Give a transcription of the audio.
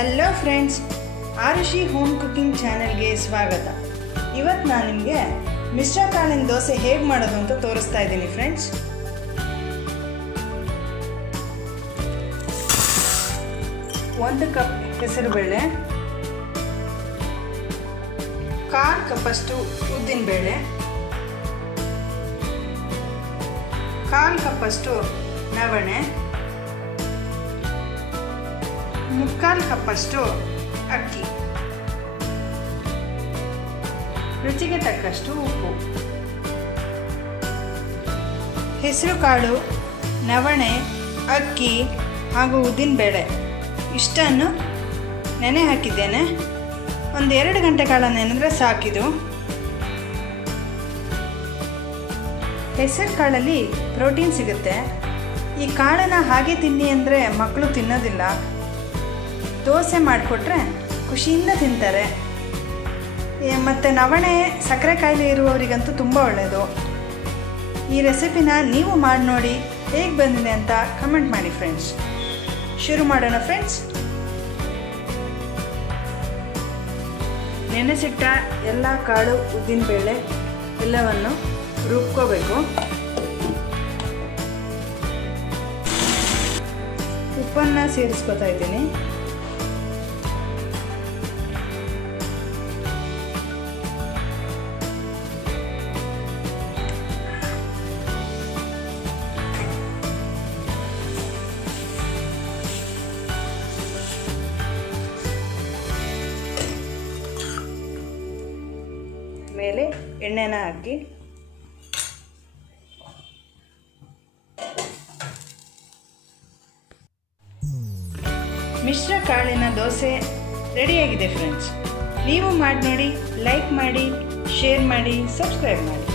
Hello friends Arushi home cooking ಚಾನಲ್ಗೆ ಸ್ವಾಗತ. ಇವತ್ತು ನಾನು ನಿಮಗೆ ಮಿಶ್ರ ಕಾಳಿನ ದೋಸೆ ಹೇಗೆ ಮಾಡೋದು ಅಂತ ತೋರಿಸ್ತಾ ಇದ್ದೀನಿ ಫ್ರೆಂಡ್ಸ್ ಒಂದು ಕಪ್ ಹೆಸರುಬೇಳೆ, ಕಾಲು ಕಪ್ಪಷ್ಟು ಉದ್ದಿನಬೇಳೆ ಕಾಲು ಕಪ್ಪಷ್ಟು ನವಣೆ ಮುಕ್ಕಾಲು ಕಪ್ಪಷ್ಟು ಅಕ್ಕಿ. ರುಚಿಗೆ ತಕ್ಕಷ್ಟು ಉಪ್ಪು. ಹೆಸರು ಕಾಳು, ನವಣೆ, ಅಕ್ಕಿ ಹಾಗೂ ಉದ್ದಿನಬೇಳೆ ಇಷ್ಟನ್ನು ನೆನೆ ಹಾಕಿದ್ದೇನೆ. ಒಂದು ಎರಡು ಗಂಟೆ ಕಾಲ ನೆನೆದ್ರೆ ಸಾಕಿದು ಹೆಸರು ಕಾಳಲ್ಲಿ ಪ್ರೋಟೀನ್ ಸಿಗುತ್ತೆ. ಈ ಕಾಳನ್ನು ಹಾಗೆ ತಿನ್ನಿ ಅಂದರೆ ಮಕ್ಕಳು ತಿನ್ನೋದಿಲ್ಲ. ದೋಸೆ ಮಾಡಿಕೊಟ್ರೆ ಖುಷಿಯಿಂದ ತಿಂತಾರೆ. ಮತ್ತು ನವಣೆ ಸಕ್ಕರೆ ಕಾಯಿಲೆ ಇರುವವರಿಗಂತೂ ತುಂಬ ಒಳ್ಳೆಯದು ಈ ರೆಸಿಪಿನ ನೀವು ಮಾಡಿ ನೋಡಿ ಹೇಗೆ ಬಂದಿದೆ ಅಂತ ಕಮೆಂಟ್ ಮಾಡಿ ಫ್ರೆಂಡ್ಸ್ ಶುರು ಮಾಡೋಣ ಫ್ರೆಂಡ್ಸ್ ನೆನೆಸಿಟ್ಟ ಎಲ್ಲ ಕಾಳು ಉದ್ದಿನಬೇಳೆ ಎಲ್ಲವನ್ನು ರುಬ್ಕೋಬೇಕು. ಉಪ್ಪನ್ನು ಸೇರಿಸ್ಕೊತಾ ಇದ್ದೀನಿ. ಮೇಲೆ ಎಣ್ಣೆನ ಹಾಕಿ. ಮಿಶ್ರ ಕಾಳಿನ ದೋಸೆ ರೆಡಿಯಾಗಿದೆ ಫ್ರೆಂಡ್ಸ್. ನೀವು ಮಾಡಿ ನೋಡಿ ಲೈಕ್ ಮಾಡಿ, ಶೇರ್ ಮಾಡಿ, ಸಬ್ಸ್ಕ್ರೈಬ್ ಮಾಡಿ.